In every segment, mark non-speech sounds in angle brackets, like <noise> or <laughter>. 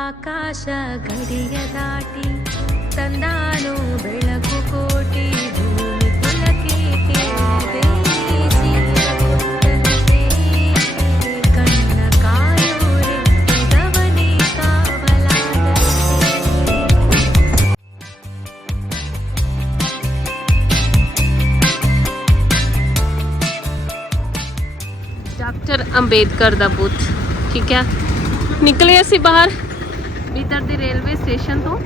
ಆಕಾಶ ಗಡಿಯ ದಾಟಿ ತಂದಾನು ಬೆಳಕು ಕೋಟಿ ಭೂಮಿ ಕುಲಕ್ಕೆ ಕೇಳಿದೆ ಸೀತೆಯ ಪುಟ್ಟಂತೆ ಕಣ್ಣ ಕಾಯೋರೆ ಇದವನೇ ಕಾವಲಾದರೆ ਡਾਕਟਰ ਅੰਬੇਦਕਰ ਦਾ ਬੁੱਤ ਠੀਕ ਹੈ ਨਿਕਲੇ ਅਸੀਂ ਬਾਹਰ ਭੀਤਰ ਦੇ ਰੇਲਵੇ ਸਟੇਸ਼ਨ ਤੋਂ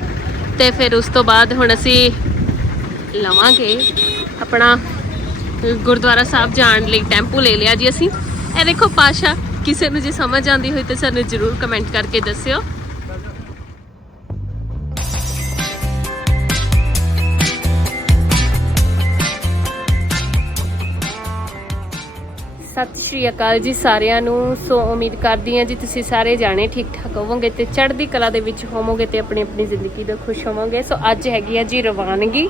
ਤੇ ਫਿਰ ਉਸ ਤੋਂ ਬਾਅਦ ਹੁਣ ਅਸੀਂ ਲਵਾਂਗੇ ਆਪਣਾ ਗੁਰਦੁਆਰਾ ਸਾਹਿਬ ਜਾਣ ਲਈ ਟੈਂਪੂ ਲੈ ਲਿਆ ਜੀ ਅਸੀਂ। ਇਹ ਦੇਖੋ ਪਾਸ਼ਾ, ਕਿਸੇ ਨੂੰ ਜੇ ਸਮਝ ਆਉਂਦੀ ਹੋਈ ਤਾਂ ਸਾਨੂੰ ਜਰੂਰ ਕਮੈਂਟ ਕਰਕੇ ਦੱਸਿਓ। ਸਤਿ ਸ਼੍ਰੀ ਅਕਾਲ ਜੀ ਸਾਰਿਆਂ ਨੂੰ। ਸੋ ਉਮੀਦ ਕਰਦੀ ਹਾਂ ਜੀ ਤੁਸੀਂ ਸਾਰੇ ਜਾਣੇ ਠੀਕ ਠਾਕ ਹੋਵੋਗੇ ਤੇ ਚੜ੍ਹਦੀ ਕਲਾ ਦੇ ਵਿੱਚ ਹੋਵੋਗੇ ਤੇ ਆਪਣੀ ਆਪਣੀ ਜ਼ਿੰਦਗੀ ਦਾ ਖੁਸ਼ ਹੋਵੋਗੇ। ਸੋ ਅੱਜ ਹੈਗੀ ਆ ਜੀ ਰਵਾਨਗੀ।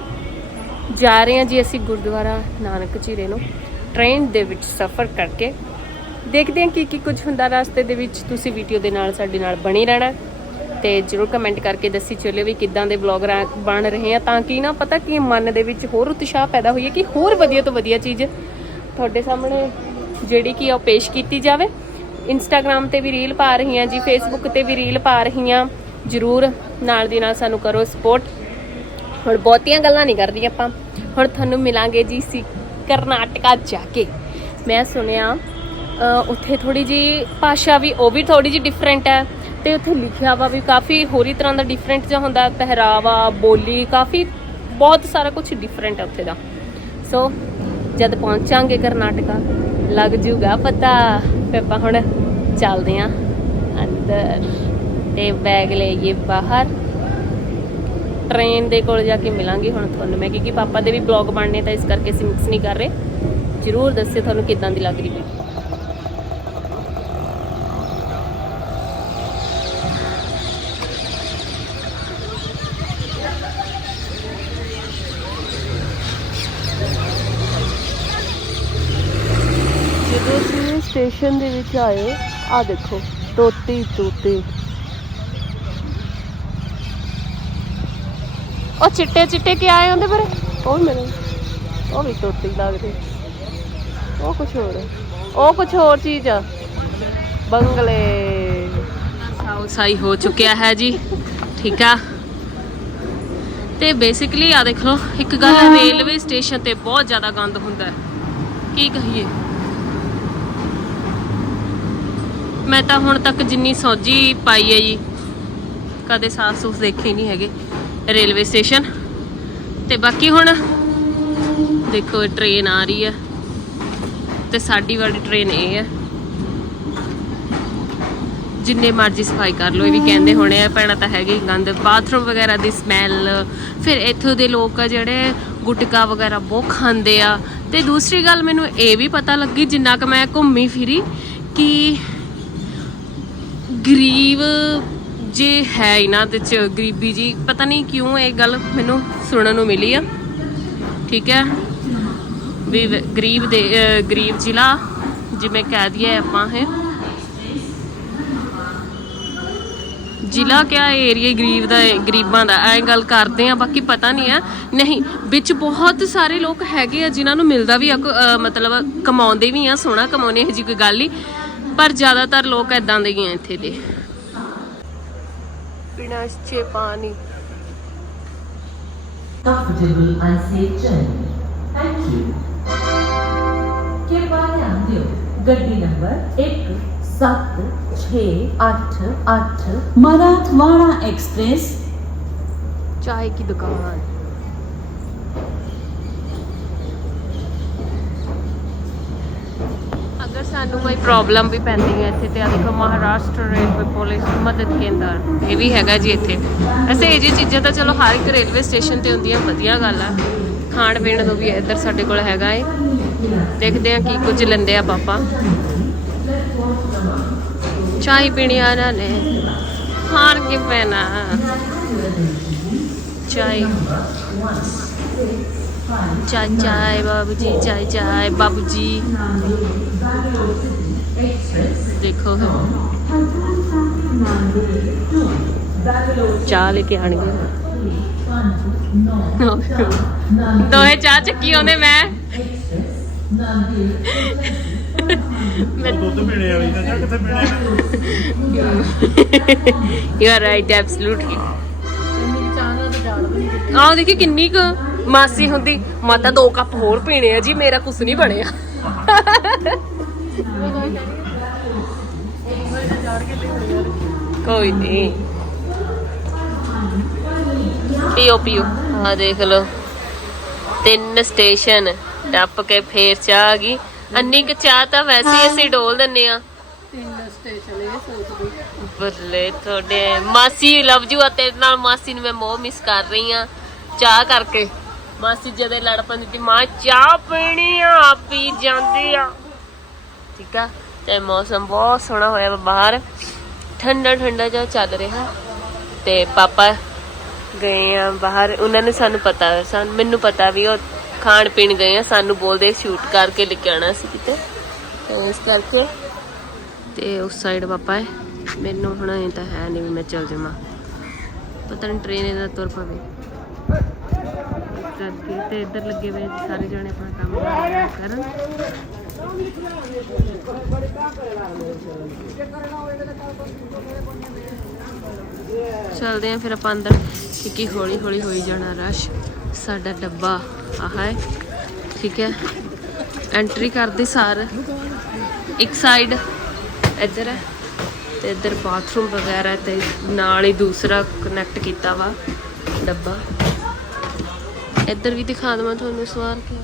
ਜਾ ਰਹੇ ਹਾਂ ਜੀ ਅਸੀਂ ਗੁਰਦੁਆਰਾ ਨਾਨਕ ਝੀਰੇ ਨੂੰ। ਟ੍ਰੇਨ ਦੇ ਵਿੱਚ ਸਫ਼ਰ ਕਰਕੇ। ਦੇਖਦੇ ਹਾਂ ਕੀ ਕੀ ਕੁਝ ਹੁੰਦਾ ਰਸਤੇ ਦੇ ਵਿੱਚ। ਤੁਸੀਂ ਵੀਡੀਓ ਦੇ ਨਾਲ ਸਾਡੇ ਨਾਲ ਬਣੀ ਰਹਿਣਾ। ਤੇ ਜਰੂਰ ਕਮੈਂਟ ਕਰਕੇ ਦੱਸੀ ਚੱਲਿਓ ਵੀ ਕਿੱਦਾਂ ਦੇ ਵਲੌਗ ਬਣ ਰਹੇ ਆ। ਤਾਂ ਕਿ ਨਾ ਪਤਾ ਕਿ ਮਨ ਦੇ ਵਿੱਚ ਹੋਰ ਉਤਸ਼ਾਹ ਪੈਦਾ ਹੋਈਏ ਕਿ ਹੋਰ ਵਧੀਆ ਤੋਂ ਵਧੀਆ ਚੀਜ਼ ਤੁਹਾਡੇ ਸਾਹਮਣੇ ਜਿਹੜੀ ਕਿ ਉਹ ਪੇਸ਼ ਕੀਤੀ ਜਾਵੇ। ਇੰਸਟਾਗ੍ਰam ਤੇ ਵੀ ਰੀਲ ਪਾ ਰਹੀ ਹਾਂ ਜੀ ਫੇਸਬੁੱਕ ਤੇ ਵੀ ਰੀਲ ਪਾ ਰਹੀ ਹਾਂ ਜਰੂਰ ਨਾਲ ਦੀ ਨਾਲ ਸਾਨੂੰ ਕਰੋ ਸਪੋਰਟ ਹੁਣ ਬਹੁਤੀਆਂ ਗੱਲਾਂ ਨਹੀਂ ਕਰਦੀ ਆਪਾਂ। ਹੁਣ ਤੁਹਾਨੂੰ ਮਿਲਾਂਗੇ ਜੀ ਸੀ ਕਰਨਾਟਕਾ ਜਾ ਕੇ। ਮੈਂ ਸੁਣਿਆ ਉੱਥੇ ਥੋੜੀ ਜੀ ਭਾਸ਼ਾ ਵੀ, ਉਹ ਵੀ ਥੋੜੀ ਜੀ ਡਿਫਰੈਂਟ ਹੈ। ਤੇ ਉੱਥੇ ਲਿਖਿਆ ਵਾ ਵੀ ਕਾਫੀ ਹੋਰੀ ਤਰ੍ਹਾਂ ਦਾ ਡਿਫਰੈਂਟ ਜਿਹਾ ਹੁੰਦਾ ਪਹਿਰਾਵਾ, ਬੋਲੀ, ਕਾਫੀ ਬਹੁਤ ਸਾਰਾ ਕੁਝ ਡਿਫਰੈਂਟ ਹੈ ਉੱਥੇ ਦਾ। ਸੋ ਜਦ ਪਹੁੰਚਾਂਗੇ ਕਰਨਾਟਕਾ, ਲੱਗ ਜੂਗਾ ਪਤਾ। ਫਿਰ ਆਪਾਂ ਹੁਣ ਚੱਲਦੇ ਆਂ ਅੰਦਰ ਤੇ ਬੈਗ ਲੈ ਲਈਏ ਬਾਹਰ। ਟ੍ਰੇਨ ਦੇ ਕੋਲ ਜਾ ਕੇ ਮਿਲਾਂਗੇ ਹੁਣ ਤੁਹਾਨੂੰ ਮੈਂ, ਕਿਉਂਕਿ ਪਾਪਾ ਦੇ ਵੀ ਬਲੌਗ ਬਣਨੇ ਤਾਂ ਇਸ ਕਰਕੇ ਅਸੀਂ ਮਿਕਸ ਨਹੀਂ ਕਰ ਰਹੇ। ਜਰੂਰ ਦੱਸਿਓ ਤੁਹਾਨੂੰ ਕਿਦਾਂ ਦੀ ਲੱਗ ਰਹੀ ਵੀ ਜਦੋਂ ਸਟੇਸ਼ਨ ਦੇ ਵਿੱਚ ਆਏ। ਆ ਦੇਖੋ ਤੋਤੀ ਤੋਤੇ। ਉਹ ਚਿੱਟੇ ਚਿੱਟੇ ਕਿ ਆਏ ਹੁੰਦੇ ਪਰ ਉਹ ਮੇਰੇ ਉਹ ਵੀ ਤੋਤੀ ਲੱਗਦੇ। ਉਹ ਕੁਝ ਹੋਰ ਹੈ। ਉਹ ਕੁਝ ਹੋਰ ਚੀਜ਼ ਆ। ਬੰਗਲੇ। ਸਾਈ ਹੋ ਚੁੱਕਿਆ ਹੈ ਜੀ। ਠੀਕ ਆ। ਤੇ ਬੇਸਿਕਲੀ ਆ ਦੇਖ ਲਓ ਇੱਕ ਗੱਲ ਰੇਲਵੇ ਸਟੇਸ਼ਨ ਤੇ ਬਹੁਤ ਜ਼ਿਆਦਾ ਗੰਦ ਹੁੰਦਾ ਹੈ। ਕੀ ਕਹੀਏ? ਮੈਂ ਤਾਂ ਹੁਣ ਤੱਕ ਜਿੰਨੀ ਸੌਜੀ ਪਾਈ ਹੈ ਜੀ, ਕਦੇ ਸਾਫ਼ ਸੂਫ ਦੇਖੇ ਨਹੀਂ ਹੈਗੇ ਰੇਲਵੇ ਸਟੇਸ਼ਨ। ਤੇ ਬਾਕੀ ਹੁਣ ਦੇਖੋ ਟ੍ਰੇਨ ਆ ਰਹੀ ਹੈ ਤੇ ਸਾਡੀ ਵਾਲੀ ਟ੍ਰੇਨ ਇਹ ਹੈ। ਜਿੰਨੇ ਮਰਜ਼ੀ ਸਫ਼ਾਈ ਕਰ ਲਓ, ਇਹ ਵੀ ਕਹਿੰਦੇ ਹੋਣੇ ਆ ਪੈਣਾ ਤਾਂ ਹੈਗੇ ਗੰਦ। ਬਾਥਰੂਮ ਵਗੈਰਾ ਦੀ ਸਮੈਲ ਫਿਰ ਇੱਥੋਂ ਦੇ ਲੋਕ ਆ ਜਿਹੜੇ ਗੁਟਕਾ ਵਗੈਰਾ ਬਹੁਤ ਖਾਂਦੇ ਆ। ਤੇ ਦੂਸਰੀ ਗੱਲ ਮੈਨੂੰ ਇਹ ਵੀ ਪਤਾ ਲੱਗੀ, ਜਿੰਨਾ ਕਿ ਮੈਂ ਘੁੰਮੀ ਫਿਰੀ, ਕਿ ਗਰੀਬ ਜੇ ਹੈ ਇਹਨਾਂ ਦੇ ਚ, ਗਰੀਬੀ ਜੀ, ਪਤਾ ਨਹੀਂ ਕਿਉਂ ਇਹ ਗੱਲ ਮੈਨੂੰ ਸੁਣਨ ਨੂੰ ਮਿਲੀ ਆ। ਠੀਕ ਹੈ? ਵੀ ਗਰੀਬ ਦੇ ਗਰੀਬ ਜ਼ਿਲ੍ਹਾ, ਜਿਵੇਂ ਕਹਿ ਦਈਏ ਆਪਾਂ ਇਹ। ਜ਼ਿਲ੍ਹਾ ਕਿਆ ਏਰੀਆ ਗਰੀਬ ਦਾ ਗਰੀਬਾਂ ਦਾ, ਐ ਗੱਲ ਕਰਦੇ ਆ, ਬਾਕੀ ਪਤਾ ਨਹੀਂ ਆ। ਨਹੀਂ, ਵਿੱਚ ਬਹੁਤ ਸਾਰੇ ਲੋਕ ਹੈਗੇ ਆ ਜਿਨ੍ਹਾਂ ਨੂੰ ਮਿਲਦਾ ਵੀ ਆ ਮਤਲਬ ਕਮਾਉਂਦੇ ਵੀ ਆ, ਸੋਹਣਾ ਕਮਾਉਂਦੇ ਇਹ ਜੀ ਕੋਈ ਗੱਲ ਹੀ ਪਰ ਜ਼ਿਆਦਾਤਰ ਲੋਕ ਇਦਾਂ ਦੇ ਹੀ ਆ ਇੱਥੇ ਦੇ। ਬਿਨਾਂ ਛੇ ਪਾਣੀ। Comfortably unsafe journey. Thank you. ਕਿਰਪਾ ਧਿਆਨ ਦਿਓ। ਗੱਡੀ ਨੰਬਰ 1768 ਮਰਾਠਵਾੜਾ ਐਕਸਪ੍ਰੈਸ। ਚਾਹ ਕੀ ਦੁਕਾਨ। ਅਗਰ ਸਾਨੂੰ ਕੋਈ ਪ੍ਰੋਬਲਮ ਵੀ ਪੈਂਦੀ ਹੈ ਇੱਥੇ ਤੇ ਆ ਦੇਖੋ ਮਹਾਰਾਸ਼ਟਰ ਰੇਲਵੇ ਪੁਲਿਸ ਮਦਦ ਕੇਂਦਰ, ਇਹ ਵੀ ਹੈਗਾ ਜੀ ਇੱਥੇ। ਐਸੇ ਇਹ ਜਿਹੀ ਚੀਜ਼ਾਂ ਤਾਂ ਚਲੋ ਹਰ ਇੱਕ ਰੇਲਵੇ ਸਟੇਸ਼ਨ ਤੇ ਹੁੰਦੀਆਂ, ਵਧੀਆ ਗੱਲ ਆ। ਖਾਣ ਪੀਣ ਨੂੰ ਵੀ ਇੱਧਰ ਸਾਡੇ ਕੋਲ ਹੈਗਾ ਏ। ਦੇਖਦੇ ਆ ਕੀ ਕੁਝ ਲੈਂਦੇ ਆ ਪਾਪਾ। ਚਾਹੀ ਪੀਣੀ ਆ ਨਾ। ਨੇ ਖਾਣ ਕੇ ਪੈਣਾ। ਚਾय चाय चाय बाबूजी चाय चाय बाबूजी देखो ਚਾਹ ਲੈ ਕੇ ਆਣਗੇ ਦੋਹੇ ਚਾਹ ਚੱਕੀ ਆਉਂਦੇ ਮੈਂ ਦੁੱਧ ਪੀਣੇ ਵਾਲੀ ਤਾਂ ਜਾਂ ਕਿੱਥੇ ਪੀਣੇ ਯੂ ਆਰ ਰਾਈਟ ਐਬਸੋਲੂਟਲੀ ਆਹ ਦੇਖੀ ਕਿੰਨੀ ਕੁ ਮਾਸੀ ਹੁੰਦੀ ਮਾਤਾ ਦੋ ਕੱਪ ਹੋਰ ਪੀਣੇ ਆ ਜੀ ਮੇਰਾ ਕੁਛ ਨਹੀਂ ਬਣਿਆ। ਕੋਈ ਨਹੀਂ। ਪੀਓ ਪੀਓ। ਆ ਦੇਖ ਲਓ। ਤਿੰਨ ਸਟੇਸ਼ਨ ਟੱਪ ਕੇ ਫੇਰ ਚਾਹ ਆ ਗਈ। ਅੰਨੀ ਕੁ ਚਾਹ ਤਾਂ ਵੈਸੇ ਹੀ ਅਸੀਂ ਡੋਲ ਦਿੰਨੇ ਆ। ਬੱਲੇ ਤੁਹਾਡੇ। ਮਾਸੀ ਲਵ ਯੂ ਅਤੇ ਨਾਲ ਮਾਸੀ ਨੂੰ ਮੈਂ ਬਹੁਤ ਮਿਸ ਕਰ ਰਹੀ ਆ। ਚਾਹ ਕਰਕੇ। ਮਾਸੀ ਜਦੇ ਲੜ ਪੈਂਦੀ ਸੀ, ਮਾਂ, ਚਾਹ ਪੀਣੀ ਆ ਪੀ ਜਾਂਦੀ ਆ। ਠੀਕ ਆ? ਤੇ ਮੌਸਮ ਬਹੁਤ ਸੋਹਣਾ ਹੋਇਆ ਬਾਹਰ। ਠੰਡਾ ਠੰਡਾ ਜਿਹਾ ਚੱਲ ਰਿਹਾ। ਤੇ ਪਾਪਾ ਗਏ ਆ ਬਾਹਰ। ਉਹਨਾਂ ਨੇ ਸਾਨੂੰ ਪਤਾ, ਸਾਨੂੰ, ਮੈਨੂੰ ਪਤਾ ਵੀ ਉਹ ਖਾਣ ਪੀਣ ਗਏ ਆ। ਸਾਨੂੰ ਬੋਲਦੇ ਸ਼ੂਟ ਕਰਕੇ ਲੈ ਕੇ ਆਣਾ ਸੀ ਕਿਤੇ। ਤੇ ਇਸ ਕਰਕੇ ਤੇ ਉਸ ਸਾਈਡ ਪਾਪਾ ਹੈ। ਮੈਨੂੰ ਹੁਣ ਇਹ ਤਾਂ ਹੈ ਨਹੀਂ ਵੀ ਮੈਂ ਚੱਲ ਜਾਵਾਂ। ਪਤਾ ਨਹੀਂ ਟ੍ਰੇਨ ਇਹਦਾ ਤੁਰ ਪਵੇ। ਕਰਕੇ ਤੇ ਇੱਧਰ ਲੱਗੇ ਹੋਏ ਸਾਰੇ ਜਣੇ ਆਪਣਾ ਕੰਮ ਕਰਨ। ਚਲਦੇ ਆ ਫਿਰ ਆਪਾਂ ਅੰਦਰ, ਕਿਉਂਕਿ ਹੌਲੀ ਹੌਲੀ ਹੋਈ ਜਾਣਾ ਰਸ਼। ਸਾਡਾ ਡੱਬਾ ਆਹ ਹੈ, ਠੀਕ ਹੈ। ਐਂਟਰੀ ਕਰਦੇ ਸਾਰ, ਇੱਕ ਸਾਈਡ ਇੱਧਰ ਹੈ ਤੇ ਇੱਧਰ ਬਾਥਰੂਮ ਵਗੈਰਾ ਹੈ ਤੇ ਨਾਲ ਹੀ ਦੂਸਰਾ ਕਨੈਕਟ ਕੀਤਾ ਵਾ ਡੱਬਾ। ਇੱਧਰ ਵੀ ਦਿਖਾ ਦਵਾਂ ਤੁਹਾਨੂੰ ਸਵਾਰ ਕੇ।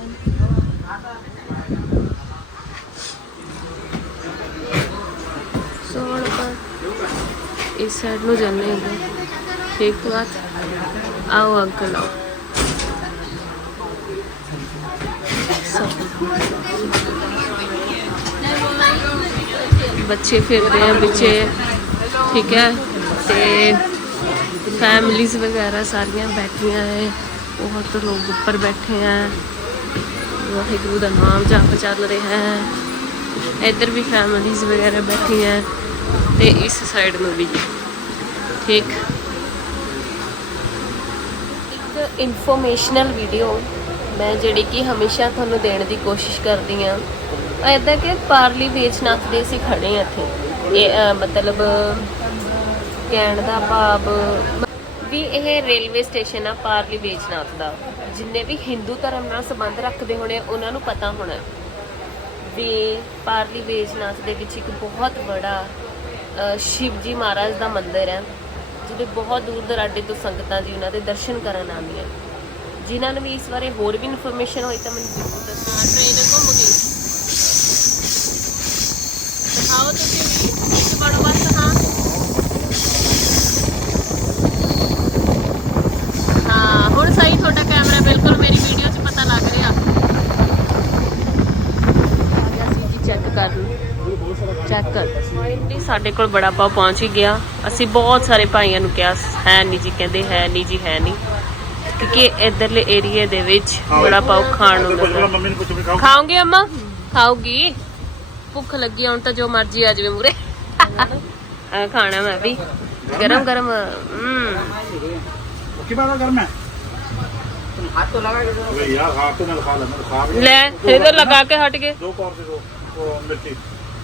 ਸੋ ਹੁਣ ਇਸ ਸਾਈਡ ਨੂੰ ਜਾਂਦੇ ਹਾਂ ਠੀਕ ਬਾਤ ਆਓ ਅੰਕਲ ਆਓ। ਬੱਚੇ ਫਿਰਦੇ ਆ ਪਿੱਛੇ। ਠੀਕ ਹੈ। ਤੇ ਫੈਮਲੀਜ਼ ਵਗੈਰਾ ਸਾਰੀਆਂ ਬੈਠੀਆਂ ਹੈ ਬਹੁਤ ਲੋਕ ਉੱਪਰ ਬੈਠੇ ਆ। ਵਾਹਿਗੁਰੂ ਦਾ ਨਾਮ ਜਪ ਚੱਲ ਰਿਹਾ ਹੈ। ਇੱਧਰ ਵੀ ਫੈਮਲੀਜ਼ ਵਗੈਰਾ ਬੈਠੀਆਂ ਤੇ ਇਸ ਸਾਈਡ ਨੂੰ ਵੀ। ਠੀਕ। ਇੱਕ ਇਨਫੋਰਮੇਸ਼ਨਲ ਵੀਡੀਓ ਮੈਂ ਜਿਹੜੀ ਕਿ ਹਮੇਸ਼ਾ ਤੁਹਾਨੂੰ ਦੇਣ ਦੀ ਕੋਸ਼ਿਸ਼ ਕਰਦੀ ਆ ਐਦਾਂ ਕਿ ਪਾਰਲੀ ਵੇਚਨਾਥ ਦੇ ਅਸੀਂ ਖੜੇ ਆ ਇੱਥੇ। ਇਹ ਮਤਲਬ, ਕਹਿਣ ਦਾ ਭਾਵ ਵੀ ਇਹ ਰੇਲਵੇ ਸਟੇਸ਼ਨ ਆ ਪਾਰਲੀ ਵੇਚਨਾਥ ਦਾ ਜਿੰਨੇ ਵੀ ਹਿੰਦੂ ਧਰਮ ਨਾਲ ਸੰਬੰਧ ਰੱਖਦੇ ਹੋਣੇ ਉਹਨਾਂ ਨੂੰ ਪਤਾ ਹੋਣਾ। ਵੀ ਪਾਰਲੀ ਵੇਚਨਾਥ ਦੇ ਵਿੱਚ ਇੱਕ ਬਹੁਤ ਬੜਾ ਅ, ਸ਼ਿਵ ਜੀ ਮਹਾਰਾਜ ਦਾ ਮੰਦਿਰ ਹੈ ਜਿਹਦੇ ਬਹੁਤ ਦੂਰ ਦਰਾਡੇ ਤੋਂ ਸੰਗਤਾਂ ਜੀ ਉਹਨਾਂ ਦੇ ਦਰਸ਼ਨ ਕਰਨ ਆਉਂਦੀਆਂ। ਜਿਨ੍ਹਾਂ ਨੂੰ ਵੀ ਇਸ ਬਾਰੇ ਹੋਰ ਵੀ ਇਨਫੋਰਮੇਸ਼ਨ ਹੋਈ ਤਾਂ ਮੈਨੂੰ ਜ਼ਰੂਰ ਦੱਸੋ। ਟ੍ਰੇਨ ਘੁੰਮ ਗਈ। ਦਿਖਾਓ ਤੁਸੀਂ ਵੀ ਇੱਕ ਬੜਾ ਸਾਡੇ ਕੋਲ ਬੜਾ ਪਾਓ ਪਹੁੰਚ ਹੀ ਗਿਆ। ਅਸੀਂ ਬਹੁਤ ਸਾਰੇ ਭਾਈਆਂ ਨੂੰ ਕਿਹਾ ਹੈ ਨਹੀਂ ਜੀ ਕਹਿੰਦੇ ਹੈ ਨਹੀਂ ਜੀ ਹੈ ਨਹੀਂ। ਕਿਉਂਕਿ ਇਧਰਲੇ ਏਰੀਆ ਦੇ ਵਿੱਚ ਬੜਾ ਪਾਓ ਖਾਣ ਨੂੰ ਮਿਲਦਾ। ਖਾਓਗੇ? ਅੰਮਾ? ਭੁੱਖ ਲੱਗੀ ਹੁਣ ਤਾਂ ਜੋ ਮਰਜ਼ੀ ਆ ਜਾਵੇ ਮੂਰੇ ਖਾਣਾ ਮੈਂ ਵੀ। ਗਰਮ ਗਰਮ ਹੂੰ। ਕੀ ਗਰਮ ਹੈ? ਹੱਥ ਲਗਾ ਕੇ ਲੈ ਲੈ ਲਗਾ ਕੇ ਹਟ ਗਏ। ਦੋ ਕੌਰ ਦੇ ਦੋ ਮਿਰਚੀ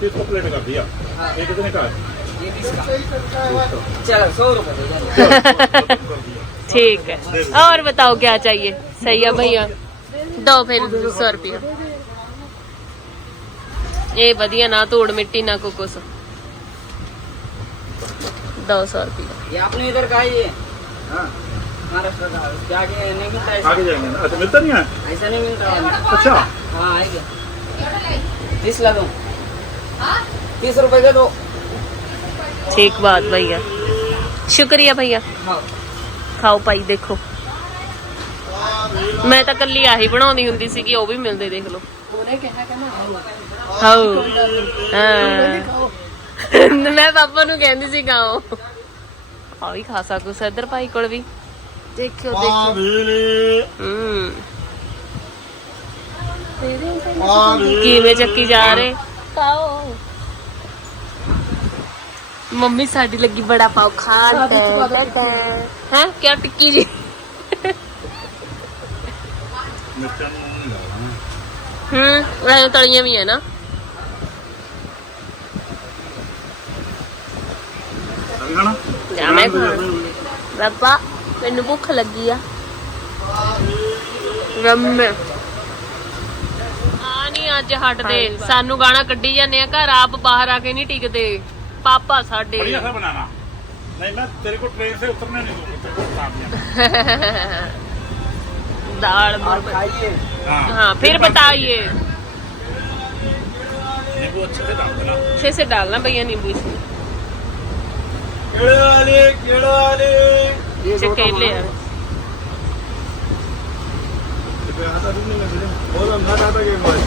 तीस प्लेट ये कितने का ठीक है। और बताओ क्या चाहिए? सही है भैया? दो फिर सौ रुपया। ये बढ़िया ना तोड़ मिट्टी ना को कुछ दो सौ रुपया। हाँ। आगे अच्छा, मिलता नहीं है? ऐसा नहीं मिलता। अच्छा। हाँ आएगा। तीस रुपए दे दो ठीक बात भैया ਸ਼ੁਕਰੀਆ ਭਈਆ हाँ ਖਾਓ ਭਾਈ ਦੇਖੋ ਮੈਂ ਤਾਂ ਕੱਲੀ ਆਹੀ ਬਣਾਉਂਦੀ ਹੁੰਦੀ ਸੀਗੀ ਉਹ ਵੀ ਮਿਲਦੇ ਦੇਖ ਲਓ ਉਹਨੇ ਕਿਹਾ ਕਹਿੰਦਾ ਹਾਓ ਹਾਂ ਮੈਂ ਪਾਪਾ ਨੂੰ ਕਹਿੰਦੀ ਸੀ ਗਾਓ ਆ ਵੀ ਖਾਸਾ ਕੁਛ ਇੱਧਰ ਭਾਈ ਕੋਲ ਵੀ ਦੇਖਿਓ ਦੇਖਿਓ ਆਵੀਲੀ ਹੂੰ ਆਵੀਲੀ ਕਿਵੇਂ ਚੱਕੀ ਜਾ ਰਹੇ ਖਾਓ। ਮੰਮੀ ਸਾਡੀ ਲੱਗੀ ਬੜਾ ਪਾਉ ਖਾਣ ਹੈ? ਕਿਆ ਟਿੱਕੀ ਜੀ? ਮਿਰਚਾਂ ਨੂੰ ਨਹੀਂ ਲਾਉਣਾ ਹੂੰ ਇਹ ਤਲੀਆਂ ਵੀ ਹੈ ਨਾ। ਜਾ ਮੈਂ ਰੱਬਾ ਮੈਨੂੰ ਭੁੱਖ ਲੱਗੀ ਆ। ਰੰਮੇ ਅੱਜ ਹਟਦੇ ਸਾਨੂੰ ਗਾਣਾ ਕੱਢੀ ਜਾਂਦੇ ਆ ਘਰ ਆਪ ਬਾਹਰ ਆ ਕੇ ਨਹੀਂ ਟਿਕਦੇ ਪਾਪਾ ਸਾਡੇ बढ़िया सा बनाना नहीं मैं तेरे को ट्रेन से उतरने नहीं दूंगा तेरे को उतार दिया दाल और मुर्गा खाइए हाँ हाँ फिर बताइए नींबू अच्छे से डाल देना अच्छे से डालना भैया नींबू इसमें केड़े वाले केड़े वाले ये दो चकेले टमाटर। हैं। ये आता भी नहीं है मेरे बहुत अंधा आता के बाद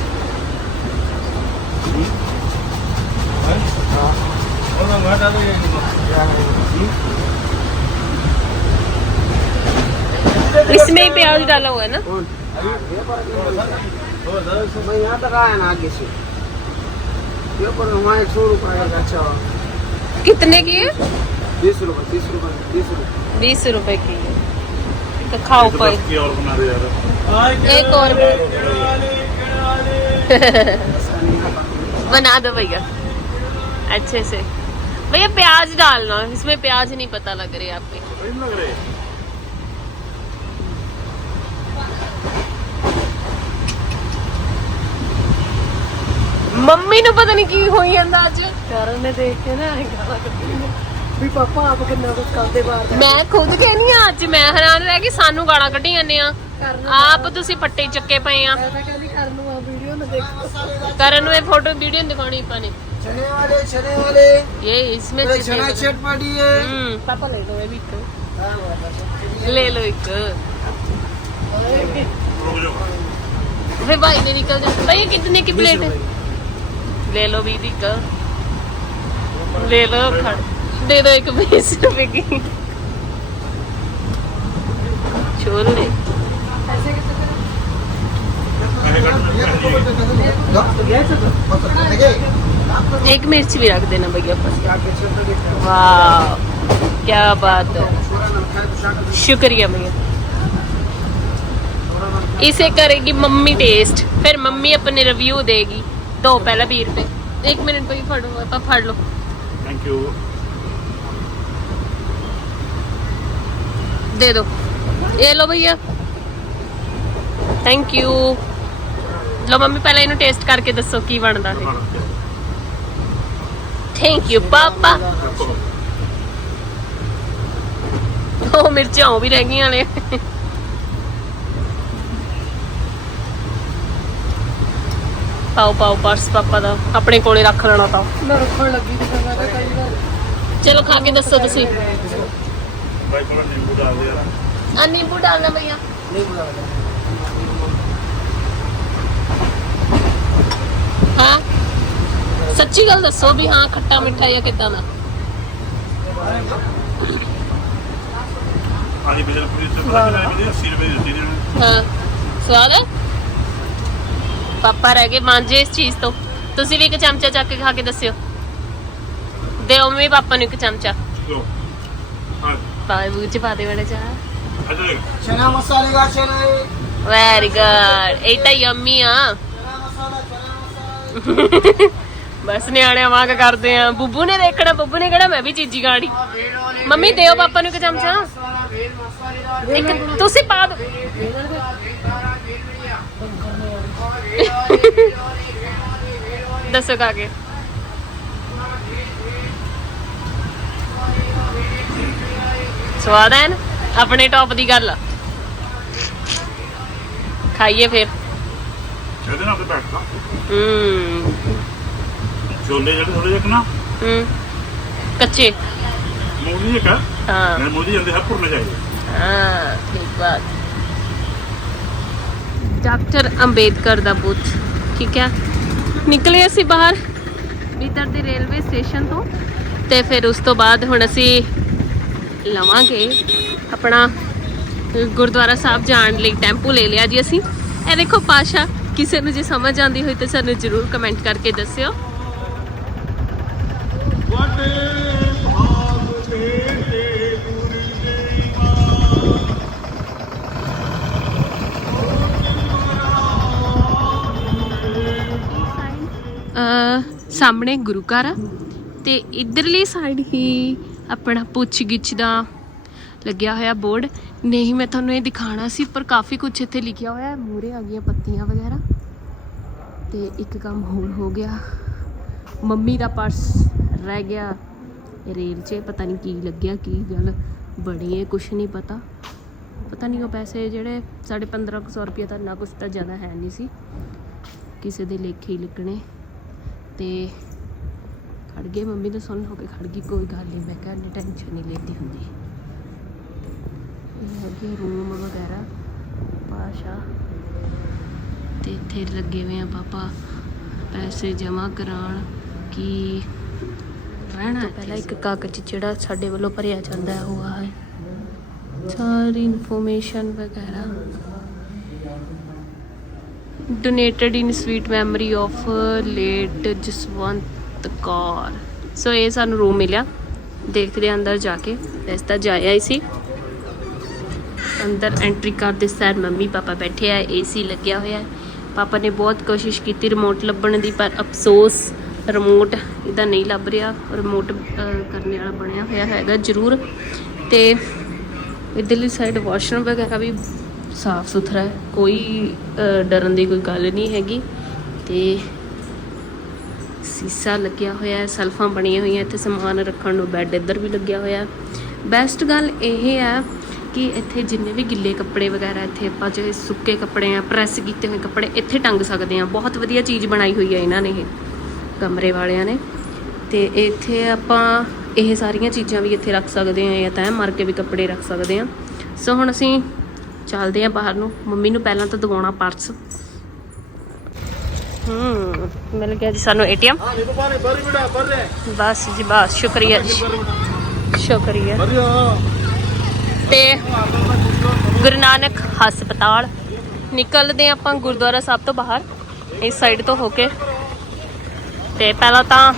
इसमें ही प्याज डाला हुआ है ना? यहाँ तक आया ना आगे से ये पर हमारे सौ रुपये अच्छा कितने की है? बीस रुपये तीस रुपये बीस रुपये बीस रुपए की है। तो खाओ तो पर यार। एक और <laughs> बना दो भैया। अच्छे से। भैया प्याज डालना इसमें प्याज नहीं पता लग रही आप पे सही लग रहे ਮੰਮੀ ਨੂੰ ਪਤਾ ਨਹੀਂ ਕੀ ਹੋਈ ਜਾਂਦਾ ਅੱਜ ਕਰਨ ਨੇ ਦੇਖ ਕੇ ਨਾ ਐਂ ਗਾਲਾਂ ਕੱਢੀ ਨੇ ਵੀ ਪਾਪਾ ਆਪ ਕਿੰਨਾ ਕੁਝ ਕਰਦੇ ਬਾਹਰ ਮੈਂ ਖੁਦ ਕਹਿੰਦੀ ਆ ਅੱਜ ਮੈਂ ਹੈਰਾਨ ਰਹਿ ਗਈ ਸਾਨੂੰ ਗਾਲਾਂ ਕੱਢੀ ਜਾਂਦੇ ਆ ਕਰਨ ਆਪ ਤੁਸੀਂ ਫੱਟੇ ਚੱਕੇ ਪਏ ਆ ਮੈਂ ਤਾਂ ਕਹਿੰਦੀ ਕਰਨ ਨੂੰ ਆ ਵੀਡੀਓ ਨਾ ਦੇਖੋ ਕਰਨ ਨੂੰ ਇਹ ਫੋਟੋ ਵੀਡੀਓ ਦਿਖਾਉਣੀ ਆਪਾਂ ਨੇ चने वाले चने वाले ये इसमें अरे चना लगी। चट पड़ी है। हम्म। पापा ले लो ये भी एक। ले लो एक। फिर भाई ने निकल जाए भैया कितने की प्लेट है ले लो बीदी का। ले लो खड़। दे दो एक बीस रुपए की। छोड़ ले कट एक मिर्च भी रख देना भैया बस वाह क्या बात है शुक्रिया भैया इसे करेगी मम्मी टेस्ट फिर मम्मी अपने रिव्यू देगी दो पहला बीस रुपए एक मिनट भैया फड़ो पापा फड़ लो थैंक यू दे दो ये लो भैया ਥੈਂਕ ਯੂ ਲੋ ਮੰਮੀ ਪਹਿਲਾਂ ਇਹਨੂੰ ਟੇਸਟ ਕਰਕੇ ਦੱਸੋ ਕੀ ਬਣਦਾ ਹੈ ਥੈਂਕ ਯੂ ਪਾਪਾ ਉਹ ਮਿਰਚਾਂ ਉਹ ਵੀ ਰਹਿ ਗਈਆਂ ਨੇ। ਪਾਓ ਪਰਸ ਪਾਪਾ ਦਾ। ਆਪਣੇ ਕੋਲੇ ਰੱਖ ਲੈਣਾ ਤਾਂ। ਚਲੋ ਖਾ ਕੇ ਦੱਸੋ ਤੁਸੀਂ। ਬਾਈ ਕੋਲ ਨਿੰਬੂ ਸੱਚੀ ਗੱਲ ਦੱਸੋ ਵੀ ਹਾਂ ਖੱਟਾ ਮਿੱਠਾ ਜਾਂ ਕਿਦਾਂ ਦਾ ਆਹੀ ਬਿਜਲ ਪੂਰੀ ਤੇ ਬਣਾ ਲਈ 80 ਰੁਪਏ ਦਿੱਤੀ ਨੇ ਹਾਂ ਸਵਾਦ ਹੈ ਪਾਪਾ ਰਹਿ ਗਏ ਮਾਂਜੇ ਇਸ ਚੀਜ਼ ਤੋਂ ਤੁਸੀਂ ਵੀ ਇੱਕ ਚਮਚਾ ਚੱਕ ਕੇ ਖਾ ਕੇ ਦੱਸਿਓ ਦਿਓ ਮੰਮੀ ਪਾਪਾ ਨੂੰ ਇੱਕ ਚਮਚਾ ਲੋ ਹਾਂ ਪਾਏ ਬੂਚ ਪਾ ਦੇ ਬੜਾ ਚਾਹ ਅਜੇ ਚਨਾ ਮਸਾਲੇ ਦਾ ਚਨਾ ਵੈਰੀ ਗੁੱਡ ਇਹ ਤਾਂ ਯੰਮੀ ਆ ਚਨਾ ਮਸਾਲਾ ਚਨਾ ਮਸਾਲਾ ਬਸ ਨਿਆਣਿਆਂ ਵਾਂਗ ਕਰਦੇ ਆ। ਬੁੱਬੂ ਨੇ ਦੇਖਣਾ ਬੁੱਬੂ ਨੇ ਕਿਹੜਾ ਮੈਂ ਵੀ ਚੀਜੀ ਗਾੜੀ। ਮੰਮੀ ਦਿਓ ਪਾਪਾ ਨੂੰ ਕਿ ਚਮਚਾ। ਇੱਕ ਤੁਸੀਂ ਪਾ ਦਿਓ ਦੱਸੋ ਕਾਗੇ ਸਵਾਦ ਹੈ ਆਪਣੇ ਟੌਪ ਦੀ ਗੱਲ ਖਾਈਏ ਫਿਰ। ਜਿਹਦੇ ਨਾਲ ਬੈਠਦਾ। ਹੂੰ। ਛੋਲੇ ਜਿਹੜੇ ਥੋੜੇ ਜਿਹਾ ਨਾ ਹੂੰ। ਕੱਚੇ। ਮੋਦੀ ਇੱਕ ਆ ਹਾਂ। ਮੈਂ ਮੋਦੀ ਜਾਂਦੇ ਹੱਪੁਰ ਨਾ ਜਾਈਏ ਹਾਂ ਠੀਕ ਬਾਤ। ਡਾਕਟਰ ਅੰਬੇਦਕਰ ਦਾ ਬੁੱਤ ਠੀਕ ਹੈ। ਨਿਕਲੇ ਅਸੀਂ ਬਾਹਰ ਬੀਦਰ ਦੇ ਰੇਲਵੇ ਸਟੇਸ਼ਨ ਤੋਂ ਤੇ ਫਿਰ ਉਸ ਤੋਂ ਬਾਅਦ ਹੁਣ ਅਸੀਂ ਲਵਾਂਗੇ ਆਪਣਾ ਗੁਰਦੁਆਰਾ ਸਾਹਿਬ ਜਾਣ ਲਈ ਟੈਂਪੂ ਲੈ ਲਿਆ ਜੀ ਅਸੀਂ। ਇਹ ਦੇਖੋ ਪਾਸ਼ਾ ਕਿਸੇ ਨੂੰ ਜੇ ਸਮਝ ਆਉਂਦੀ ਹੋਈ ਤੇ ਸਾਨੂੰ ਜ਼ਰੂਰ ਕਮੈਂਟ ਕਰਕੇ ਦੱਸਿਓ। ਸਾਹਮਣੇ ਗੁਰੂ ਘਰ ਆ ਤੇ ਇਧਰਲੀ ਸਾਈਡ ਹੀ ਆਪਣਾ ਪੁੱਛ ਗਿੱਛ ਦਾ ਲੱਗਿਆ ਹੋਇਆ ਬੋਰਡ। ਨਹੀਂ, ਮੈਂ ਤੁਹਾਨੂੰ ਇਹ ਦਿਖਾਣਾ ਸੀ, ਪਰ ਕਾਫੀ ਕੁਝ ਇੱਥੇ ਲਿਖਿਆ ਹੋਇਆ ਹੈ। ਮੂਰੇ ਆ ਗਈਆਂ ਪੱਤੀਆਂ ਵਗੈਰਾ ਤੇ ਇੱਕ ਕੰਮ ਹੋਰ ਹੋ ਗਿਆ। ਮੰਮੀ ਦਾ ਪਰਸ ਰਹਿ ਗਿਆ। ਰੇਲ 'ਚ ਪਤਾ ਨਹੀਂ ਕੀ ਲੱਗਿਆ, ਕੀ ਗੱਲ। ਬਣੀ ਹੈ ਕੁਝ ਨਹੀਂ ਪਤਾ। ਪਤਾ ਨਹੀਂ ਉਹ ਪੈਸੇ ਜਿਹੜੇ ਸਾਢੇ 1500 ਰੁਪਏ ਤਾਂ ਨਾ ਕੁਛ ਤਾਂ ਜ਼ਿਆਦਾ ਹੈ ਨਹੀਂ ਸੀ। ਕਿਸੇ ਦੇ ਲੇਖੇ ਹੀ ਲਿਖਣੇ ਤੇ ਖੜ ਗਏ। ਮੰਮੀ ਤਾਂ ਸੁਣ ਹੋ ਕੇ ਖੜ ਗਈ। ਕੋਈ ਗੱਲ ਨਹੀਂ, ਮੈਂ ਕਿਹਾ ਇੰਨੀ ਟੈਨਸ਼ਨ ਨਹੀਂ ਲੈਂਦੀ ਹੁੰਦੀ। ਇਹ ਹੈਗੇ ਰੂਮ ਵਗੈਰਾ, ਪਾਸ਼ਾ। ਤੇ ਇੱਥੇ ਲੱਗੇ ਹੋਏ ਆ ਪਾਪਾ। ਪੈਸੇ ਜਮ੍ਹਾਂ ਕਰਾਉਣ, ਕੀ ਰਹਿਣਾ ਪਹਿਲਾਂ ਇੱਕ ਕਾਗਜ਼ ਜਿਹੜਾ ਸਾਡੇ ਵੱਲੋਂ ਭਰਿਆ ਜਾਂਦਾ ਹੈ, ਉਹ ਹੈ। ਸਾਰੀ ਇਨਫੋਰਮੇਸ਼ਨ ਵਗੈਰਾ। Donated in sweet memory of late Jaswant Kaur so ਇਹ ਸਾਨੂੰ ਰੂਮ ਮਿਲਿਆ। ਦੇਖਦੇ ਹਾਂ ਅੰਦਰ ਜਾ ਕੇ। ਵੈਸੇ ਤਾਂ ਜਾਇਆ ਹੀ ਸੀ। ਅੰਦਰ ਐਂਟਰੀ ਕਰਦੇ ਸਾਰ ਮੰਮੀ, ਪਾਪਾ ਬੈਠੇ ਆ ਏਸੀ ਲੱਗਿਆ ਹੋਇਆ ਪਾਪਾ ਨੇ ਬਹੁਤ ਕੋਸ਼ਿਸ਼ ਕੀਤੀ ਰਿਮੋਟ ਲੱਭਣ ਦੀ, ਪਰ ਅਫਸੋਸ ਰਿਮੋਟ ਇਹਦਾ ਨਹੀਂ ਲੱਭ ਰਿਹਾ ਰਿਮੋਟ ਕਰਨ ਵਾਲਾ ਬਣਿਆ ਹੋਇਆ ਹੈਗਾ ਜ਼ਰੂਰ। ਤੇ ਇਧਰਲੀ ਸਾਈਡ ਵਾਸ਼ਰੂਮ ਵਗੈਰਾ ਵੀ ਸਾਫ਼ ਸੁਥਰਾ ਹੈ, ਕੋਈ ਡਰਨ ਦੀ ਕੋਈ ਗੱਲ ਨਹੀਂ ਹੈਗੀ। ਤੇ ਸੀਸਾ ਲੱਗਿਆ ਹੋਇਆ ਹੈ, ਸਲਫਾਂ ਬਣੀਆਂ ਹੋਈਆਂ, ਇੱਥੇ ਸਮਾਨ ਰੱਖਣ ਨੂੰ ਬੈੱਡ ਇੱਧਰ ਵੀ ਲੱਗਿਆ ਹੋਇਆ ਬੈਸਟ ਗੱਲ ਇਹ ਹੈ ਕਿ ਇੱਥੇ ਜਿੰਨੇ ਵੀ ਗਿੱਲੇ ਕੱਪੜੇ ਵਗੈਰਾ ਇੱਥੇ ਆਪਾਂ ਜਿਹੜੇ ਸੁੱਕੇ ਕੱਪੜੇ ਆ ਪ੍ਰੈਸ ਕੀਤੇ ਹੋਏ ਕੱਪੜੇ ਇੱਥੇ ਟੰਗ ਸਕਦੇ ਆ ਬਹੁਤ ਵਧੀਆ ਚੀਜ਼ ਬਣਾਈ ਹੋਈ ਹੈ ਇਹਨਾਂ ਨੇ ਇਹ। ਕਮਰੇ ਵਾਲਿਆਂ ਨੇ। ਤੇ ਇੱਥੇ ਆਪਾਂ ਇਹ ਸਾਰੀਆਂ ਚੀਜ਼ਾਂ ਵੀ ਇੱਥੇ ਰੱਖ ਸਕਦੇ ਆ ਜਾਂ ਤੈਅ ਮਾਰ ਕੇ ਵੀ ਕੱਪੜੇ ਰੱਖ ਸਕਦੇ ਆ ਸੋ ਹੁਣ ਅਸੀਂ ਚੱਲਦੇ ਆ ਬਾਹਰ ਨੂੰ। ਮੰਮੀ ਨੂੰ ਪਹਿਲਾਂ ਤਾਂ ਦਵਾਉਣਾ ਪਰਸ। ਹੂੰ ਮਿਲ ਗਿਆ ਜੀ ਸਾਨੂੰ ਏਟੀਐਮ। ਬਸ ਜੀ ਬਸ ਸ਼ੁਕਰੀਆ ਜੀ। ਸ਼ੁਕਰੀਆ। ਤੇ ਗੁਰੂ ਨਾਨਕ ਹਸਪਤਾਲ। ਨਿਕਲਦੇ ਆਪਾਂ ਗੁਰਦੁਆਰਾ ਸਾਹਿਬ ਤੋਂ ਬਾਹਰ। ਇਸ ਸਾਈਡ ਤੋਂ ਹੋ ਕੇ। ਤੇ ਪਹਿਲਾਂ ਤਾਂ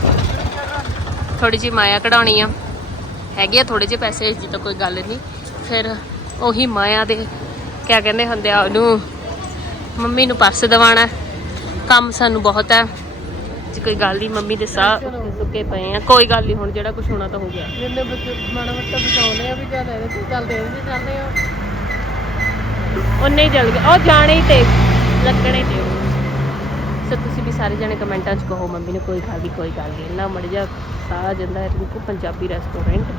ਥੋੜੀ ਜਿਹੀ ਮਾਇਆ ਕਢਾਉਣੀ ਆ। ਹੈਗੇ ਆ ਥੋੜੇ ਜਿਹੇ ਪੈਸੇ ਇਸ ਦੀ ਤਾਂ ਕੋਈ ਗੱਲ ਨਹੀਂ। ਫਿਰ ਉਹੀ ਮਾਇਆ ਦੇ ਕਿਆ ਕਹਿੰਦੇ ਹੁੰਦੇ ਆ ਉਹਨੂੰ ਮੰਮੀ ਨੂੰ ਪਰਸ ਦਿਵਾਉਣਾ। ਕੰਮ ਸਾਨੂੰ ਬਹੁਤ ਹੈ ਜੇ ਕੋਈ ਗੱਲ ਨਹੀਂ ਮੰਮੀ ਦੇ ਸਾਹ ਸੁੱਕੇ ਪਏ ਆ। ਕੋਈ ਗੱਲ ਨਹੀਂ ਹੁਣ ਜਿਹੜਾ ਕੁਝ ਹੋਣਾ ਤਾਂ ਹੋ ਗਿਆ। ਜਿੰਨੇ ਬੱਚੇ ਮਾੜਾ ਮੱਤਾ ਬਚਾਉਂਦੇ ਆ ਵੀ ਚੱਲ ਇਹਦੇ ਤੇ ਚੱਲਦੇ ਇਹਦੇ ਚੱਲਦੇ ਆ। ਉਹਨੇ ਹੀ ਜਲ ਗਿਆ। ਉਹ ਜਾਣੇ ਹੀ ਤੇ ਲੱਗਣੇ ਤੇ। ਸੋ ਤੁਸੀਂ ਵੀ ਸਾਰੇ ਜਣੇ ਕਮੈਂਟਾਂ 'ਚ ਕਹੋ ਮੰਮੀ ਨੂੰ, ਕੋਈ ਗੱਲ ਨਹੀਂ ਕੋਈ ਗੱਲ ਨਹੀਂ ਇੰਨਾ ਮੜ ਜਾ ਸਾਹ ਜਾਂਦਾ ਰਿੰਕੂ ਪੰਜਾਬੀ ਰੈਸਟੋਰੈਂਟ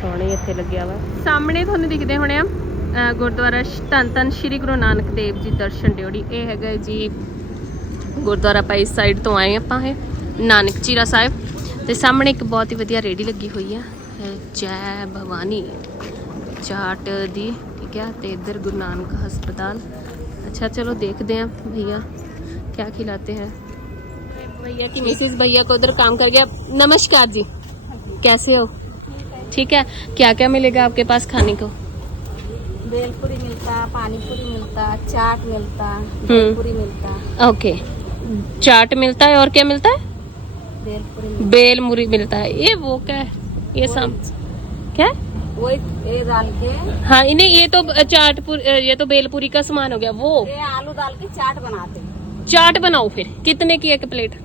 ਸੋਹਣੇ ਇੱਥੇ ਲੱਗਿਆ ਵਾ। ਸਾਹਮਣੇ ਤੁਹਾਨੂੰ ਦਿਖਦੇ ਹੋਣੇ ਆ ਗੁਰਦੁਆਰਾ ਧੰਨ ਧੰਨ ਸ਼੍ਰੀ ਗੁਰੂ ਨਾਨਕ ਦੇਵ ਜੀ ਦਰਸ਼ਨ ਡਿਓੜੀ। ਇਹ ਹੈਗਾ ਜੀ ਗੁਰਦੁਆਰਾ ਪਾਈ ਸਾਈਡ ਤੋਂ ਆਏ ਆਪਾਂ ਇਹ, ਨਾਨਕ ਚੀਰਾ ਸਾਹਿਬ। ਤੇ ਸਾਹਮਣੇ ਇੱਕ ਬਹੁਤ ਹੀ ਵਧੀਆ ਰੇੜੀ ਲੱਗੀ ਹੋਈ ਆ। ਜੈ ਭਵਾਨੀ ਚਾਟ ਦੀ, ਠੀਕ ਹੈ ਤੇ ਇੱਧਰ ਗੁਰੂ ਨਾਨਕ ਹਸਪਤਾਲ। ਅੱਛਾ, ਚਲੋ ਦੇਖਦੇ ਆਂ ਭਈਆ। क्या खिलाते हैं? भैया की मिसिस भैया को उधर काम कर गया नमस्कार जी। कैसे हो? ठीक है। क्या क्या मिलेगा आपके पास खाने को? बेलपुरी मिलता पानी पूरी मिलता चाट मिलता हम्म। पूरी मिलता। ओके। चाट मिलता है और क्या मिलता है? बेलपुरी बेल मुरी मिलता है। ये वो क्या है? ये सब क्या? ये डाल के हाँ नहीं ये तो चाट पुर- ये तो बेलपुरी का सामान हो गया वो। ये आलू डाल के चाट बनाते चाट बनाओ फिर। कितने की एक प्लेट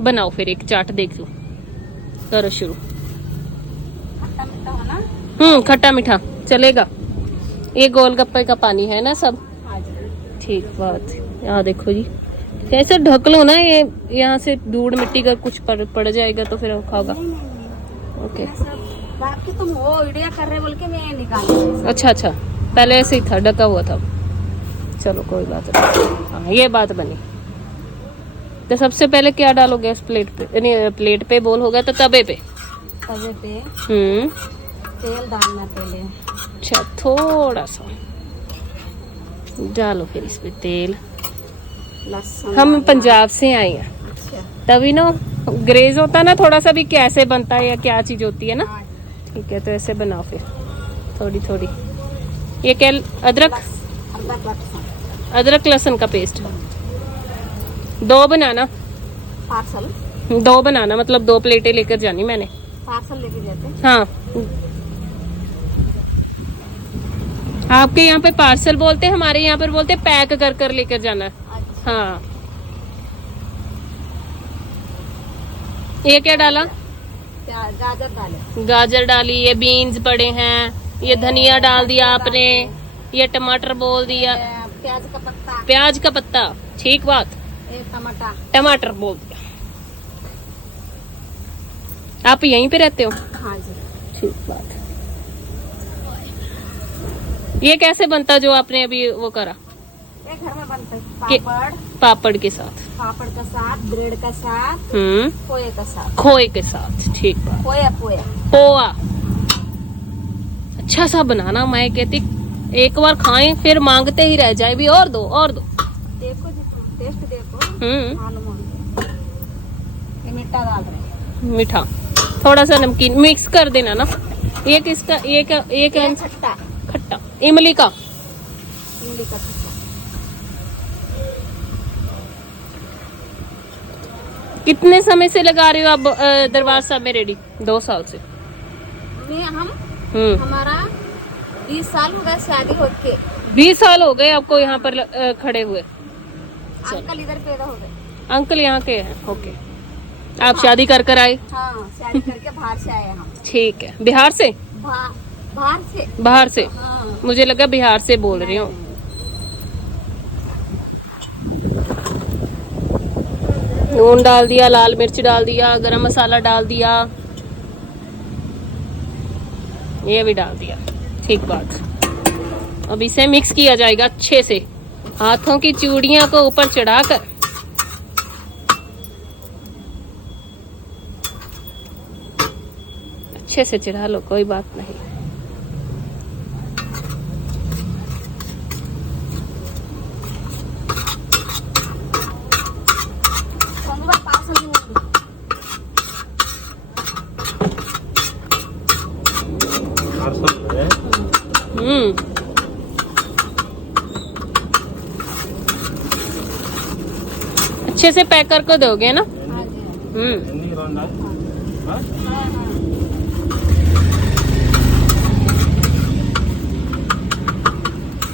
बनाओ फिर एक चाट देख लो करो शुरू। खट्टा मीठा हम्म खट्टा मीठा। चलेगा। ये गोलगप्पे का पानी है ना सब? ठीक बात। यहाँ देखो जी। कैसे ढक लो ना ये यहाँ से धूड़ मिट्टी का कुछ पड़, पड़ जाएगा तो फिर खाओगा। ओके बाकी तुम वो वीडियो कर रहे बोल के मैं निकाल अच्छा अच्छा। पहले ऐसे ही था ढका हुआ था। चलो कोई बात नहीं। हाँ ये बात बनी। तो सबसे पहले क्या डालोगे इस प्लेट पे? नहीं प्लेट पे बोल होगा तो तवे पे? तवे पे हम्म। तेल डालना पहले। अच्छा थोड़ा सा। डालो फिर इसमें तेल। हम पंजाब से आए हैं। अच्छा। तभी ना ग्रेज होता है ना थोड़ा सा भी कैसे बनता है या क्या चीज़ होती है ना? हाँ, ठीक है तो ऐसे बनाओ फिर। थोड़ी थोड़ी ये क्या अदरक? अदरक लहसुन का पेस्ट दो बनाना। पार्सल। दो बनाना मतलब दो प्लेटें लेकर जानी मैंने। पार्सल लेके जाते हाँ। आपके यहाँ पे पार्सल बोलते हैं हमारे यहाँ पर बोलते हैं पैक कर कर लेकर जाना। अच्छा। हाँ। ये क्या डाला? गाजर डाले। गाजर डाली ये बीन्स पड़े हैं ये धनिया डाल दिया आपने ये टमाटर बोल दिया। प्याज का पत्ता। प्याज का पत्ता। ठीक बात। टमाटर। टमाटर बोल दिया। आप यहीं पे रहते हो? हाँ जी। ठीक बात। ये कैसे बनता जो आपने अभी वो करा? ये घर में बनता है। पापड़। पापड़ के साथ। पापड़ का साथ ब्रेड का साथ हम्म। पोए का साथ। खोए के साथ। ठीक बात। खोया पोया पोआ अच्छा सा बनाना मैं कहती एक बार खाएँ फिर मांगते ही रह जाए भी और दो और दो। देखो टेस्ट देखो। हम्म। मिट्टा डाल रहे। मीठा। थोड़ा सा नमकीन। मिक्स कर देना ना। एक इसका एक एक खट्टा। खट्टा। इमली का। इमली का कितने समय से लगा रहे हो आप दरबार साहब में रेडी दो साल से। हम? हम्म। हमारा बीस साल हो गए शादी होके। बीस साल हो गए आपको यहाँ पर खड़े हुए। अंकल इधर पैदा हो गए। अंकल यहाँ के हैं ओके। आप शादी कर कर आए? हाँ शादी करके बाहर से आए हम। ठीक है। बिहार से? बाहर से। बाहर से? हाँ। मुझे लगा बिहार से बोल रही हूँ। नून डाल दिया लाल मिर्च डाल दिया गरम मसाला डाल दिया। ये भी डाल दिया। ठीक बात। अब इसे मिक्स किया जाएगा अच्छे से। हाथों की चूड़ियाँ को ऊपर चढ़ाकर। अच्छे से चढ़ा लो, कोई बात नहीं संगवा पार्सल भी नहीं दी। पार्सल है हम्म अच्छे से पैक करके दोगे ना? हम्म।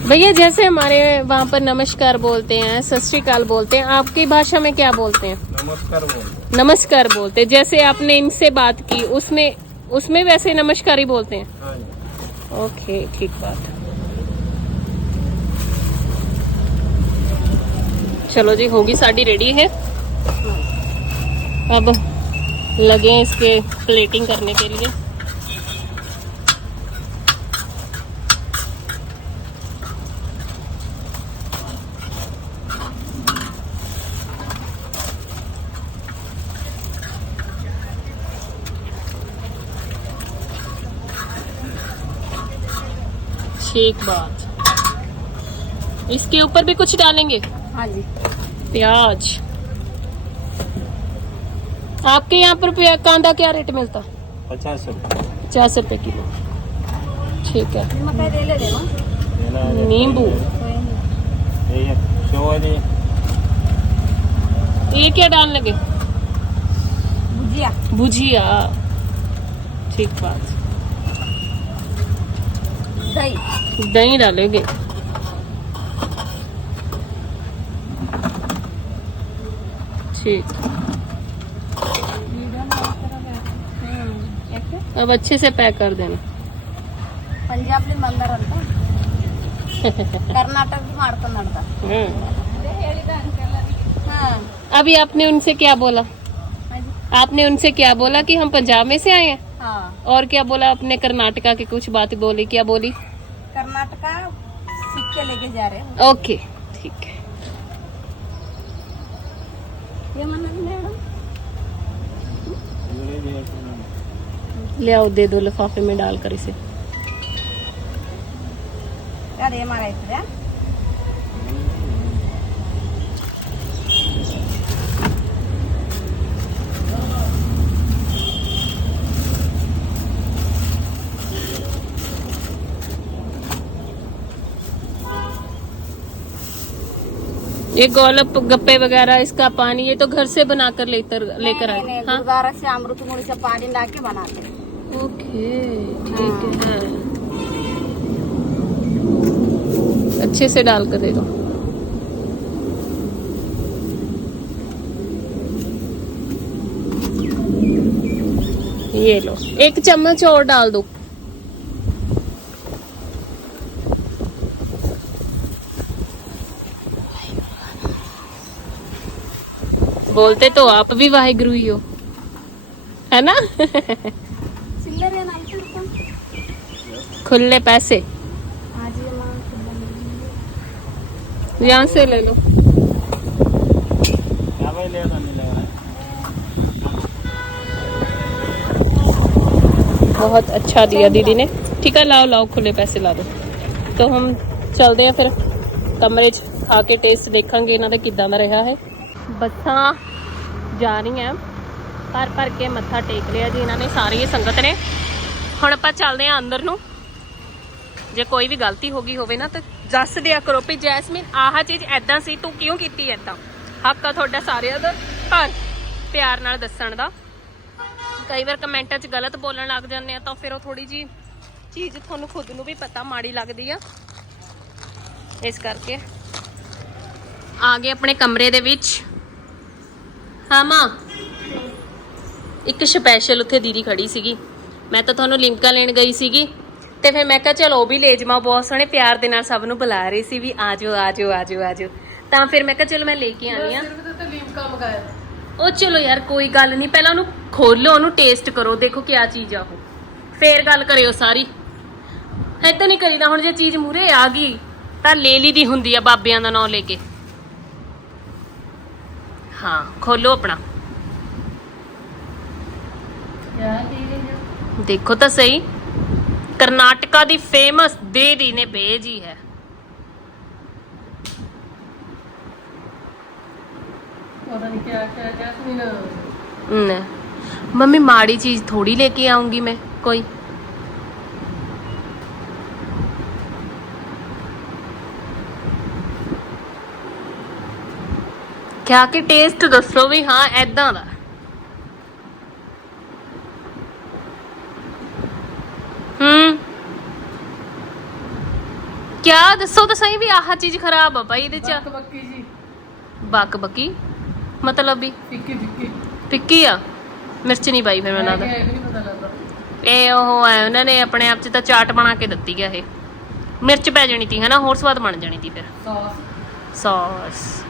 भैया जैसे हमारे वहाँ पर नमस्कार बोलते हैं सत श्रीकाल बोलते हैं आपकी भाषा में क्या बोलते हैं? नमस्कार बोलते नमस्कार बोलते हैं। जैसे आपने इनसे बात की उसमें उसमें वैसे नमस्कार ही? बोलते हैं हाँ ओके ठीक बात। है चलो जी, होगी साड़ी रेडी है। अब लगे इसके प्लेटिंग करने के लिए। ठीक बात। इसके ऊपर भी कुछ डालेंगे? प्याज। आपके यहाँ पर कांदा क्या रेट मिलता? पचास रुपये पचास रुपये किलो। ठीक है। नींबू। ये क्या डालने लगे? भुजिया। भुजिया। ठीक बात। दही। दही डालेंगे? ठीक अब अच्छे से पैक कर देना। पंजाब मंदर <laughs> कर्नाटक हाँ। हाँ। अभी आपने उनसे क्या बोला? आपने उनसे क्या बोला कि हम पंजाब में से आए हैं? हाँ। और क्या बोला आपने कर्नाटका की कुछ बात बोली? क्या बोली? कर्नाटका सिक्के लेके जा रहे हैं। ओके। ले आओ दे दो लिफाफे में डाल कर इसे यार ये हमारा इधर ये गोलप गप्पे वगैरह इसका पानी ये तो घर से बनाकर लेकर लेकर नहीं, आए हाँ? से अमृत मुड़ी से पानी ला के बनाते ओके ठीक है। अच्छे से डाल कर दे दो। ये लो एक चम्मच और डाल दो। बोलते तो आप भी वाहे गुरु ही। हो है ना खुले पैसे। यहाँ से ले लो। बहुत अच्छा दिया दीदी ने। ठीक है लाओ लाओ खुले पैसे ला दो। तो हम चलते हैं फिर। कमरे 'ਚ ਆ ਕੇ ਟੇਸਟ ਦੇਖਾਂਗੇ ਇਹਨਾਂ ਦਾ ਕਿੱਦਾਂ ਦਾ ਰਿਹਾ ਬੱਸਾਂ ਜਾ ਰਹੀਆਂ। ਭਰ ਭਰ ਕੇ ਮੱਥਾ ਟੇਕ ਲਿਆ ਜੀ ਇਹਨਾਂ ਨੇ, ਸਾਰੀ ਸੰਗਤ ਨੇ। ਹੁਣ ਆਪਾਂ ਚੱਲਦੇ ਹਾਂ ਅੰਦਰ ਨੂੰ। ਜੇ ਕੋਈ ਵੀ ਗਲਤੀ ਹੋ ਗਈ ਹੋਵੇ ਨਾ, ਤਾਂ ਦੱਸ ਦਿਆ ਕਰੋ ਵੀ ਜੈਸਮੀਨ, ਆਹ ਚੀਜ਼ ਐਦਾਂ ਸੀ, ਤੂੰ ਕਿਉਂ ਕੀਤੀ ਐਦਾਂ ਹੱਕ ਆ ਤੁਹਾਡਾ ਸਾਰਿਆਂ ਦਾ। ਪਰ ਪਿਆਰ ਨਾਲ ਦੱਸਣ ਦਾ। ਕਈ ਵਾਰ ਕਮੈਂਟਾਂ 'ਚ ਗਲਤ ਬੋਲਣ ਲੱਗ ਜਾਂਦੇ ਆ, ਤਾਂ ਫਿਰ ਉਹ ਥੋੜੀ ਜੀ ਚੀਜ਼ ਤੁਹਾਨੂੰ ਖੁਦ ਨੂੰ ਵੀ ਪਤਾ, ਮਾੜੀ ਲੱਗਦੀ ਆ। ਇਸ ਕਰਕੇ। ਆ ਗਏ ਆਪਣੇ ਕਮਰੇ ਦੇ ਵਿੱਚ। ਹਾਂ ਮਾਂ। ਇੱਕ ਸਪੈਸ਼ਲ ਉੱਥੇ ਦੀਦੀ ਖੜੀ ਸੀਗੀ। ਮੈਂ ਤਾਂ ਤੁਹਾਨੂੰ ਲਿਮਕਾ ਲੈਣ ਗਈ ਸੀਗੀ। ਤੇ ਫਿਰ ਮੈਂ ਕਿਹਾ ਚਲ ਉਹ ਵੀ ਲੈ ਜਾਵਾਂ ਬਹੁਤ ਸੋਹਣੇ ਪਿਆਰ ਦੇ ਨਾਲ ਸਭ ਨੂੰ ਬੁਲਾ ਰਹੀ ਸੀ ਵੀ ਆਜੋ ਆਜੋ ਆਜੋ ਆਜੋ ਤਾਂ ਫਿਰ ਮੈਂ ਕਿਹਾ ਚਲੋ ਮੈਂ ਲੈ ਕੇ ਆਣੀ ਆ ਸਿਰਫ ਤੇ ਉਹ ਚਲੋ ਯਾਰ ਕੋਈ ਗੱਲ ਨਹੀਂ। ਪਹਿਲਾਂ ਉਹਨੂੰ ਖੋਲੋ ਉਹਨੂੰ ਟੇਸਟ ਕਰੋ ਦੇਖੋ ਕੀ ਚੀਜ਼ ਆ ਉਹ। ਫੇਰ ਗੱਲ ਕਰਿਓ ਸਾਰੀ। ਏਦਾਂ ਨਹੀਂ ਕਰੀਦਾ ਹੁਣ ਜੇ ਚੀਜ਼ ਮੂਰੇ ਆ ਗਈ ਤਾਂ ਲੈ ਲਈ ਦੀ ਹੁੰਦੀ ਆ ਬਾਬਿਆਂ ਦਾ ਨਾਮ ਲੈ ਕੇ। ਹਾਂ ਖੋਲੋ ਆਪਣਾ। ਦੇਖੋ ਤਾਂ ਸਹੀ ਕਰਨਾਟਕਾ ਦੀ ਫੇਮਸ ਦੇਦੀ ਨੇ ਭੇਜ ਹੀ ਹੈ। ਮੰਮੀ ਮਾੜੀ ਚੀਜ਼ ਥੋੜੀ ਲੈ ਕੇ ਆਉਂਗੀ ਮੈਂ ਕੋਈ। ਕਿਆ ਕਿ ਟੇਸਟ ਦੱਸੋ ਵੀ ਹਾਂ ਐਦਾਂ ਦਾ। ਹੂੰ। ਕਿਆ ਦੱਸੋ ਤਾਂ ਸਹੀ ਵੀ ਆਹ ਚੀਜ਼ ਖਰਾਬ ਆ ਭਾਈ ਇਹਦੇ ਚ। ਬੱਕ ਬੱਕੀ ਜੀ। ਬੱਕ ਬੱਕੀ? ਮਤਲਬ ਵੀ? ਫਿੱਕੀ ਫਿੱਕੀ। ਫਿੱਕੀ ਆ? ਮਿਰਚ ਨਹੀਂ ਪਾਈ ਫਿਰ ਮੈਂ ਮੈਂ ਲੱਗਦਾ। ਕਿਹਾ ਇਹ ਵੀ ਨਹੀਂ ਪਤਾ ਲੱਗਦਾ। ਇਹ ਉਹ ਹੈ ਉਹਨਾਂ ਨੇ ਆਪਣੇ ਆਪ 'ਚ ਤਾਂ ਚਾਟ ਬਣਾ ਕੇ ਦਿੱਤੀ ਆ ਇਹ। ਮਿਰਚ ਪੈ ਜਾਣੀ ਤੀ ਹਨਾ? ਹੋਰ ਸਵਾਦ ਬਣ ਜਾਣੀ ਤੀ ਫਿਰ। ਸੌਸ ਸੌਸ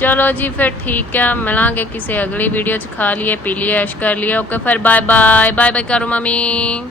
ਚਲੋ ਜੀ, ਫਿਰ ਠੀਕ ਆ। ਮਿਲਾਂਗੇ ਕਿਸੇ ਅਗਲੀ ਵੀਡੀਓ 'ਚ। ਖਾ ਲਈਏ, ਪੀ ਲਈਏ, ਐਸ਼ ਕਰ ਲਈਏ। ਓਕੇ ਫਿਰ ਬਾਏ ਬਾਏ ਬਾਏ ਬਾਏ ਕਰੋ, ਮਮੀ।